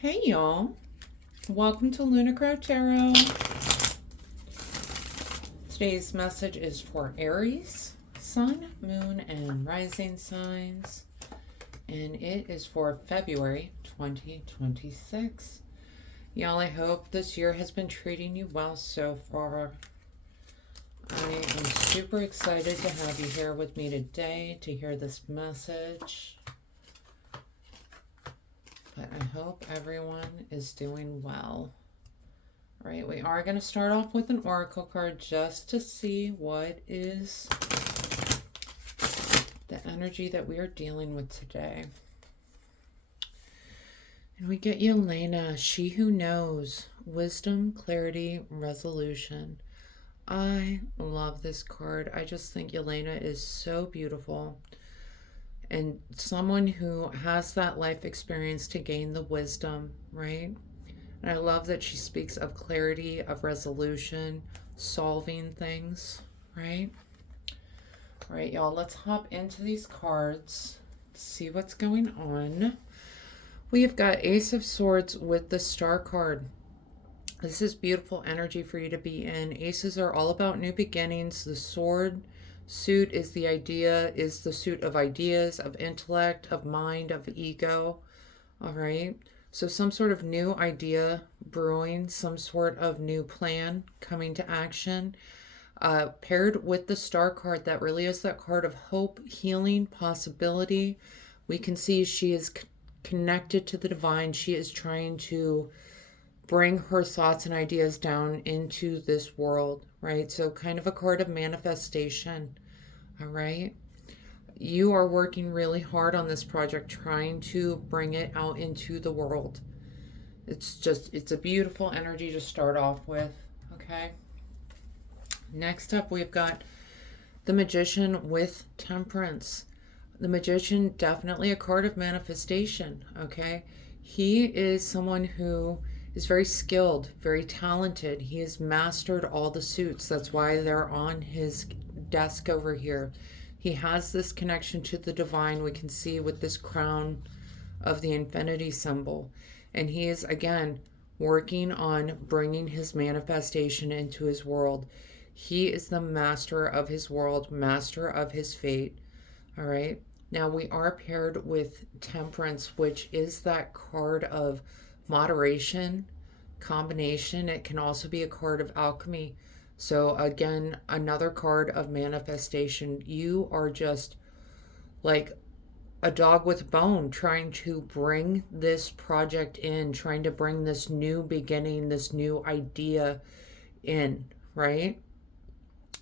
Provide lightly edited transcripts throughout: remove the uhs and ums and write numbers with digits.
Hey y'all, welcome to Lunar Tarot. Today's message is for Aries, Sun, Moon, and Rising signs, and it is for February 2026. Y'all, I hope this year has been treating you well so far. I am super excited to have you here with me today to hear this message. But I hope everyone is doing well. All right, we are going to start off with an oracle card just to see what is the energy that we are dealing with today. And we get Yelena, she who knows, wisdom, clarity, resolution. I love this card. I just think Yelena is so beautiful. And someone who has that life experience to gain the wisdom, right? And I love that she speaks of clarity, of resolution, solving things, right? All right, y'all, let's hop into these cards, see what's going on. We have got Ace of Swords with the Star card. This is beautiful energy for you to be in. Aces are all about new beginnings. The sword suit is the idea, is the suit of ideas, of intellect, of mind, of ego. All right. So some sort of new idea brewing, some sort of new plan coming to action. Paired with the Star card, that really is that card of hope, healing, possibility. We can see she is connected to the divine. She is trying to bring her thoughts and ideas down into this world, right? So kind of a card of manifestation, all right? You are working really hard on this project, trying to bring it out into the world. It's a beautiful energy to start off with, okay? Next up, we've got the Magician with Temperance. The Magician, definitely a card of manifestation, okay? He is someone who is very skilled, very talented. He has mastered all the suits. That's why they're on his desk over here. He has this connection to the divine, we can see with this crown of the infinity symbol. And he is, again, working on bringing his manifestation into his world. He is the master of his world, master of his fate. All right. Now we are paired with Temperance, which is that card of moderation, combination. It can also be a card of alchemy. So again, another card of manifestation. You are just like a dog with a bone, trying to bring this project in, trying to bring this new beginning, this new idea in, right?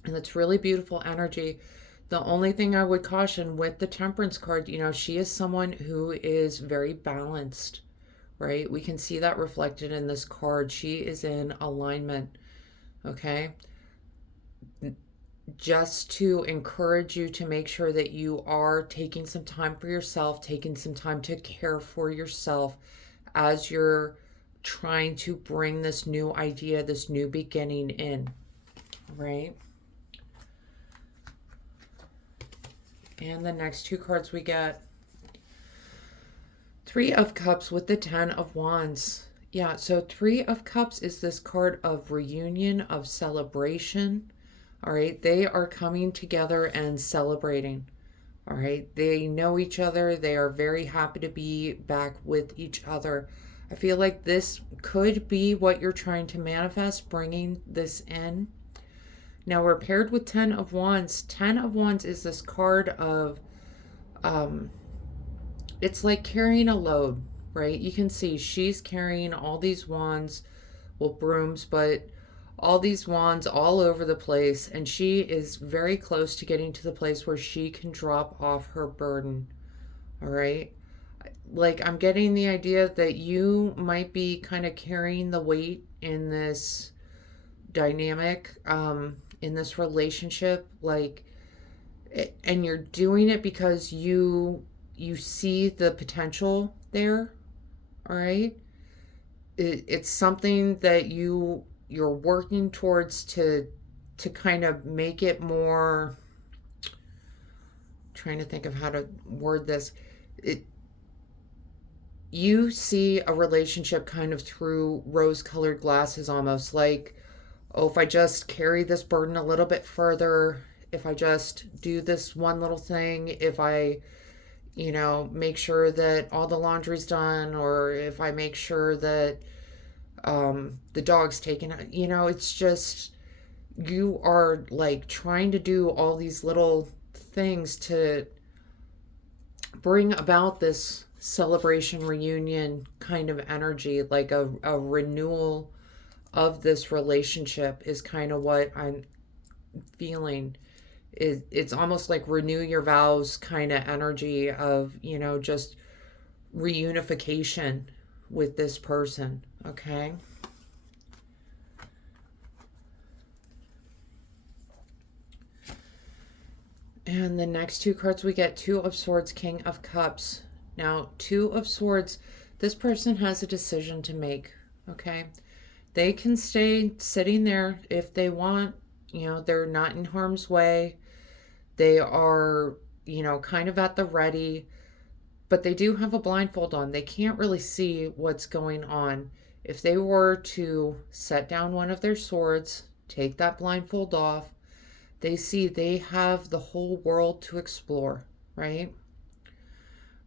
And it's really beautiful energy. The only thing I would caution with the Temperance card, she is someone who is very balanced, right? We can see that reflected in this card. She is in alignment, okay? Just to encourage you to make sure that you are taking some time for yourself, taking some time to care for yourself as you're trying to bring this new idea, this new beginning in, right? And the next two cards we get, Three of Cups with the Ten of Wands. Yeah, so Three of Cups is this card of reunion, of celebration. All right, they are coming together and celebrating. All right, they know each other. They are very happy to be back with each other. I feel like this could be what you're trying to manifest, bringing this in. Now we're paired with Ten of Wands. Ten of Wands is this card of, it's like carrying a load, right? You can see she's carrying all these wands, well, brooms, but all these wands all over the place. And she is very close to getting to the place where she can drop off her burden, all right? Like, I'm getting the idea that you might be kind of carrying the weight in this dynamic, in this relationship, like, and you're doing it because you see the potential there, all right? It's something that you're working towards to kind of make it more, trying to think of how to word this. you see a relationship kind of through rose-colored glasses, almost like, oh, if I just carry this burden a little bit further, if I just do this one little thing, if I, make sure that all the laundry's done, or if I make sure that the dog's taken out, it's just, you are like trying to do all these little things to bring about this celebration reunion kind of energy, like a renewal of this relationship is kind of what I'm feeling. It's almost like renew your vows kind of energy of, just reunification with this person, okay? And the next two cards we get Two of Swords, King of Cups. Now, Two of Swords, this person has a decision to make, okay? They can stay sitting there if they want. They're not in harm's way. They are, kind of at the ready, but they do have a blindfold on. They can't really see what's going on. If they were to set down one of their swords, take that blindfold off, they see they have the whole world to explore, right?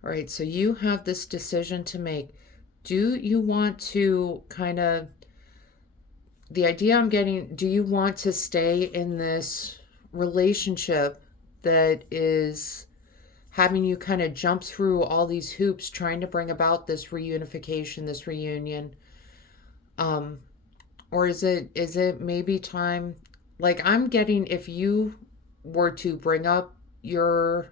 All right, so you have this decision to make. Do you want to kind of, the idea I'm getting, do you want to stay in this relationship that is having you kind of jump through all these hoops trying to bring about this reunification, this reunion? Or is it maybe time, like I'm getting, if you were to bring up your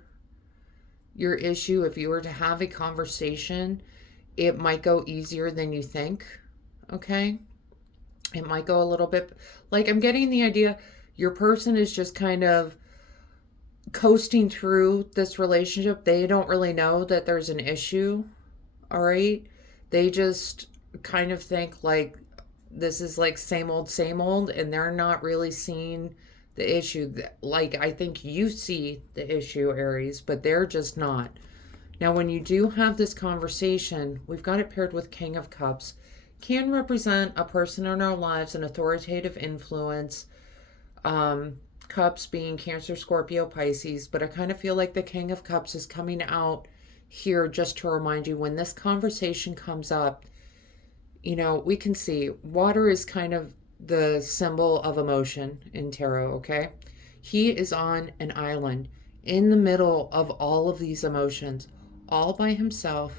issue, if you were to have a conversation, it might go easier than you think, okay? It might go a little bit, like I'm getting the idea your person is just kind of coasting through this relationship. They don't really know that there's an issue, all right? They just kind of think like this is like same old, and they're not really seeing the issue. Like I think you see the issue, Aries, but they're just not. Now, when you do have this conversation, we've got it paired with King of Cups. Can represent a person in our lives, an authoritative influence. Cups being Cancer, Scorpio, Pisces, but I kind of feel like the King of Cups is coming out here just to remind you when this conversation comes up, we can see water is kind of the symbol of emotion in tarot, okay? He is on an island in the middle of all of these emotions, all by himself,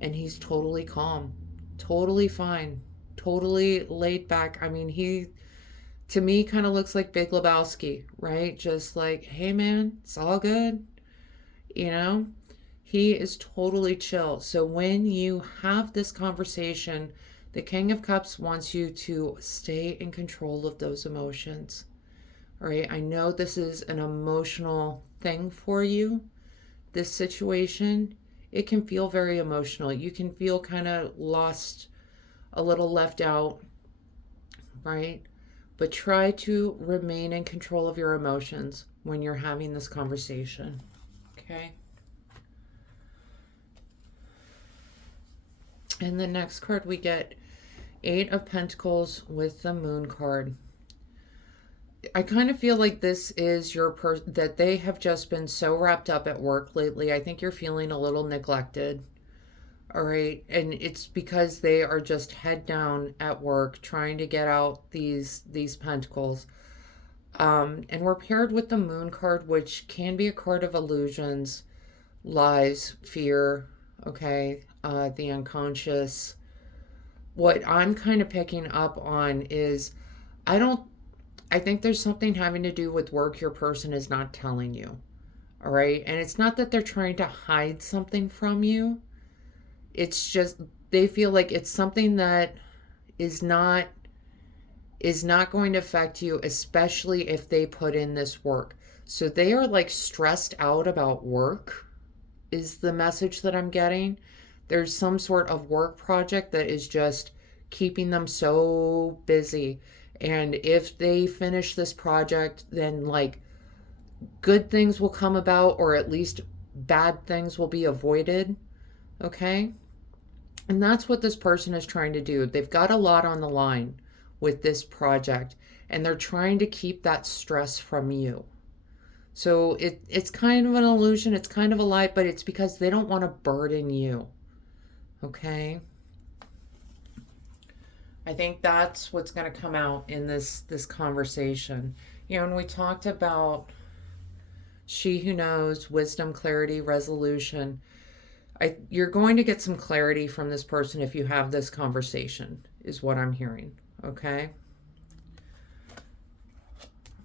and he's totally calm, totally fine, totally laid back. I mean, he, to me, kind of looks like Big Lebowski, right? Just like, hey man, it's all good. He is totally chill. So when you have this conversation, the King of Cups wants you to stay in control of those emotions. All right, I know this is an emotional thing for you. This situation, it can feel very emotional. You can feel kind of lost, a little left out, right? But try to remain in control of your emotions when you're having this conversation, okay? And the next card we get Eight of Pentacles with the Moon card. I kind of feel like this is your that they have just been so wrapped up at work lately. I think you're feeling a little neglected. All right. And it's because they are just head down at work trying to get out these pentacles. And we're paired with the Moon card, which can be a card of illusions, lies, fear, okay, the unconscious. What I'm kind of picking up on is I think there's something having to do with work your person is not telling you. All right. And it's not that they're trying to hide something from you. It's just they feel like it's something that is not going to affect you, especially if they put in this work. So they are like stressed out about work is the message that I'm getting. There's some sort of work project that is just keeping them so busy. And if they finish this project, then like good things will come about, or at least bad things will be avoided. Okay? And that's what this person is trying to do. They've got a lot on the line with this project, and they're trying to keep that stress from you. So it's kind of an illusion, it's kind of a lie, but it's because they don't want to burden you. Okay? I think that's what's going to come out in this conversation. You know, and we talked about she who knows, wisdom, clarity, resolution. You're going to get some clarity from this person if you have this conversation, is what I'm hearing. Okay?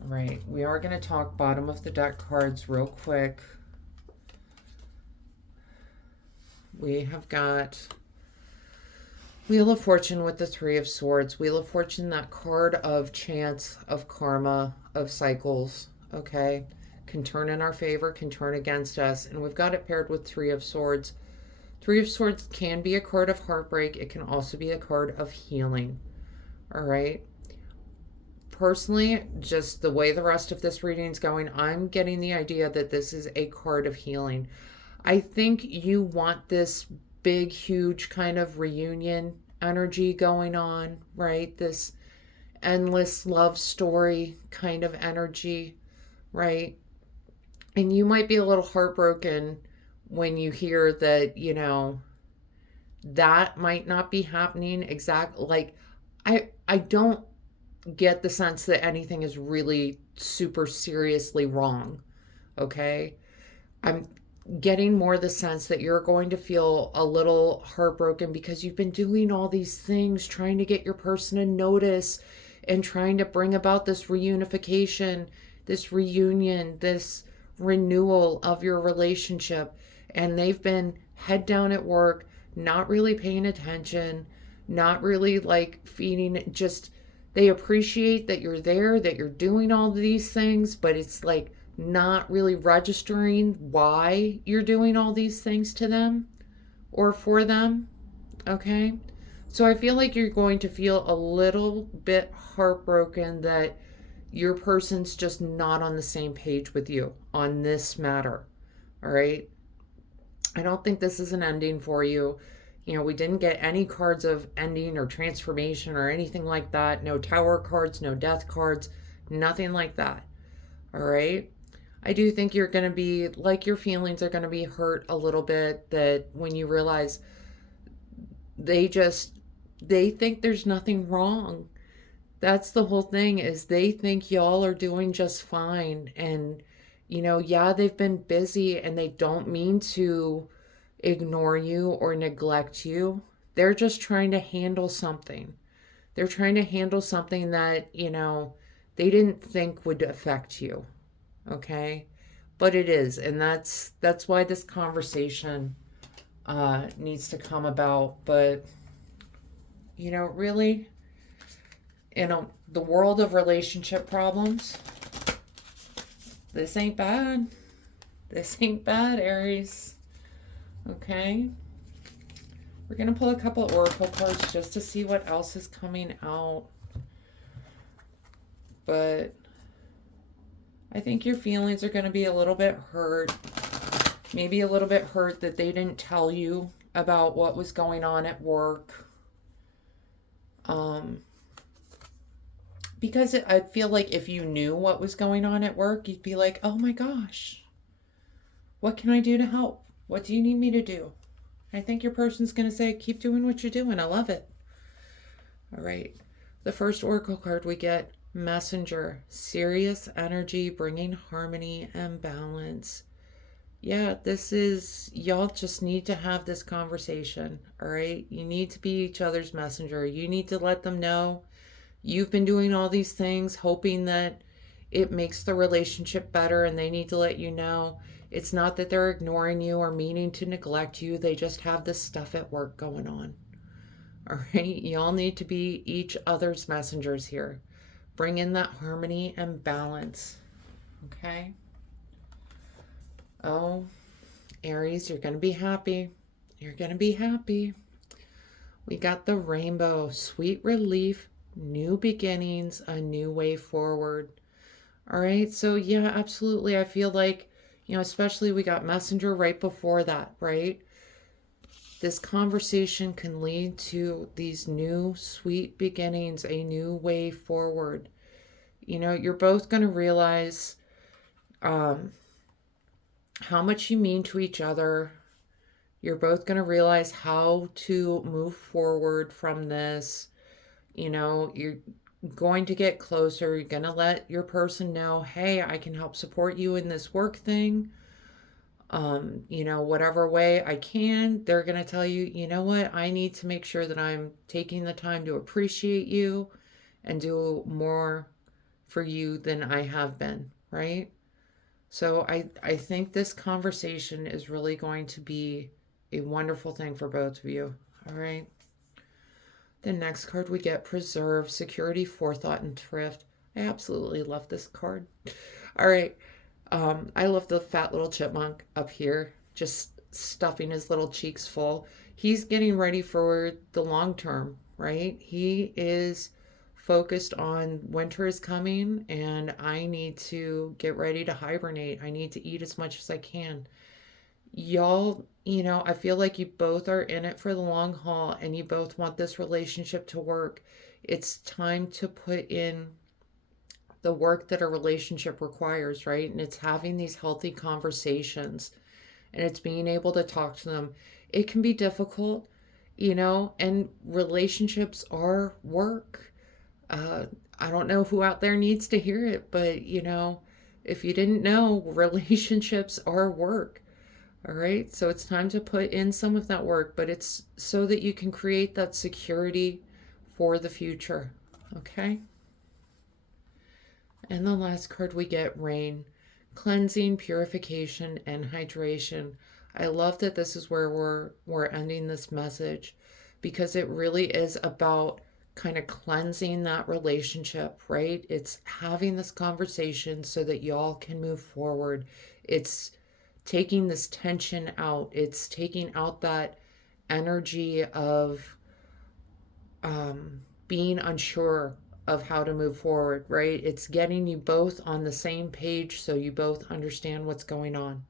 All right. We are going to talk bottom of the deck cards real quick. We have got Wheel of Fortune with the Three of Swords. Wheel of Fortune, that card of chance, of karma, of cycles. Okay? Can turn in our favor, can turn against us. And we've got it paired with Three of Swords. Three of Swords can be a card of heartbreak. It can also be a card of healing. All right? Personally, just the way the rest of this reading is going, I'm getting the idea that this is a card of healing. I think you want this big, huge kind of reunion energy going on, right? This endless love story kind of energy, right? And you might be a little heartbroken when you hear that, you know, that might not be happening exactly. Like, I don't get the sense that anything is really super seriously wrong. Okay? I'm getting more the sense that you're going to feel a little heartbroken because you've been doing all these things, trying to get your person to notice and trying to bring about this reunification, this reunion, this renewal of your relationship. And they've been head down at work, not really paying attention, not really like feeding, just they appreciate that you're there, that you're doing all these things, but it's like not really registering why you're doing all these things to them or for them. Okay? So I feel like you're going to feel a little bit heartbroken that your person's just not on the same page with you on this matter. All right? I don't think this is an ending for you. You know, we didn't get any cards of ending or transformation or anything like that. No tower cards, no death cards, nothing like that. All right? I do think you're going to be, like, your feelings are going to be hurt a little bit that when you realize they think there's nothing wrong. That's the whole thing, is they think y'all are doing just fine. And, you know, yeah, they've been busy and they don't mean to ignore you or neglect you. They're just trying to handle something. They're trying to handle something that, you know, they didn't think would affect you. Okay? But it is, and that's why this conversation needs to come about. But, you know, really, in the world of relationship problems, this ain't bad. This ain't bad, Aries. Okay? We're going to pull a couple of oracle cards just to see what else is coming out. But I think your feelings are going to be a little bit hurt. Maybe a little bit hurt that they didn't tell you about what was going on at work. Because I feel like if you knew what was going on at work, you'd be like, oh my gosh, what can I do to help? What do you need me to do? I think your person's going to say, keep doing what you're doing. I love it. All right. The first oracle card we get, Messenger. Serious energy, bringing harmony and balance. Yeah, this is, y'all just need to have this conversation. All right. You need to be each other's messenger. You need to let them know you've been doing all these things, hoping that it makes the relationship better, and they need to let you know it's not that they're ignoring you or meaning to neglect you. They just have this stuff at work going on. All right? Y'all need to be each other's messengers here. Bring in that harmony and balance. Okay? Oh, Aries, you're going to be happy. You're going to be happy. We got the rainbow, sweet relief, new beginnings, a new way forward. All right? So, yeah, absolutely. I feel like, you know, especially we got Messenger right before that, right? This conversation can lead to these new sweet beginnings, a new way forward. You're both going to realize um, how much you mean to each other. You're both going to realize how to move forward from this. You're going to get closer. You're going to let your person know, hey, I can help support you in this work thing. Whatever way I can. They're going to tell you, you know what, I need to make sure that I'm taking the time to appreciate you and do more for you than I have been, right? So I think this conversation is really going to be a wonderful thing for both of you. All right. The next card we get, preserve, security, forethought, and thrift. I absolutely love this card. All right. I love the fat little chipmunk up here, just stuffing his little cheeks full. He's getting ready for the long term, right? He is focused on winter is coming and I need to get ready to hibernate. I need to eat as much as I can. Y'all, I feel like you both are in it for the long haul and you both want this relationship to work. It's time to put in the work that a relationship requires, right? And it's having these healthy conversations and it's being able to talk to them. It can be difficult, and relationships are work. Uh, I don't know who out there needs to hear it, but if you didn't know, relationships are work. All right. So it's time to put in some of that work, but it's so that you can create that security for the future. Okay. And the last card we get, rain, cleansing, purification, and hydration. I love that this is where we're ending this message because it really is about kind of cleansing that relationship, right? It's having this conversation so that y'all can move forward. It's taking this tension out. It's taking out that energy of being unsure of how to move forward, right? It's getting you both on the same page so you both understand what's going on.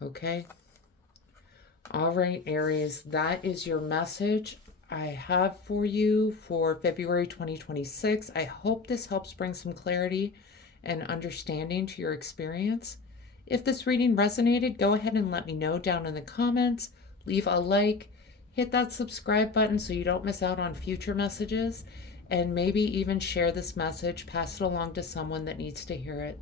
Okay? All right, Aries, that is your message I have for you for February 2026. I hope this helps bring some clarity and understanding to your experience. If this reading resonated, go ahead and let me know down in the comments. Leave a like, hit that subscribe button so you don't miss out on future messages, and maybe even share this message, pass it along to someone that needs to hear it.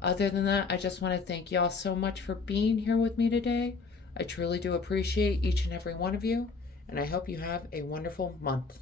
Other than that, I just want to thank y'all so much for being here with me today. I truly do appreciate each and every one of you, and I hope you have a wonderful month.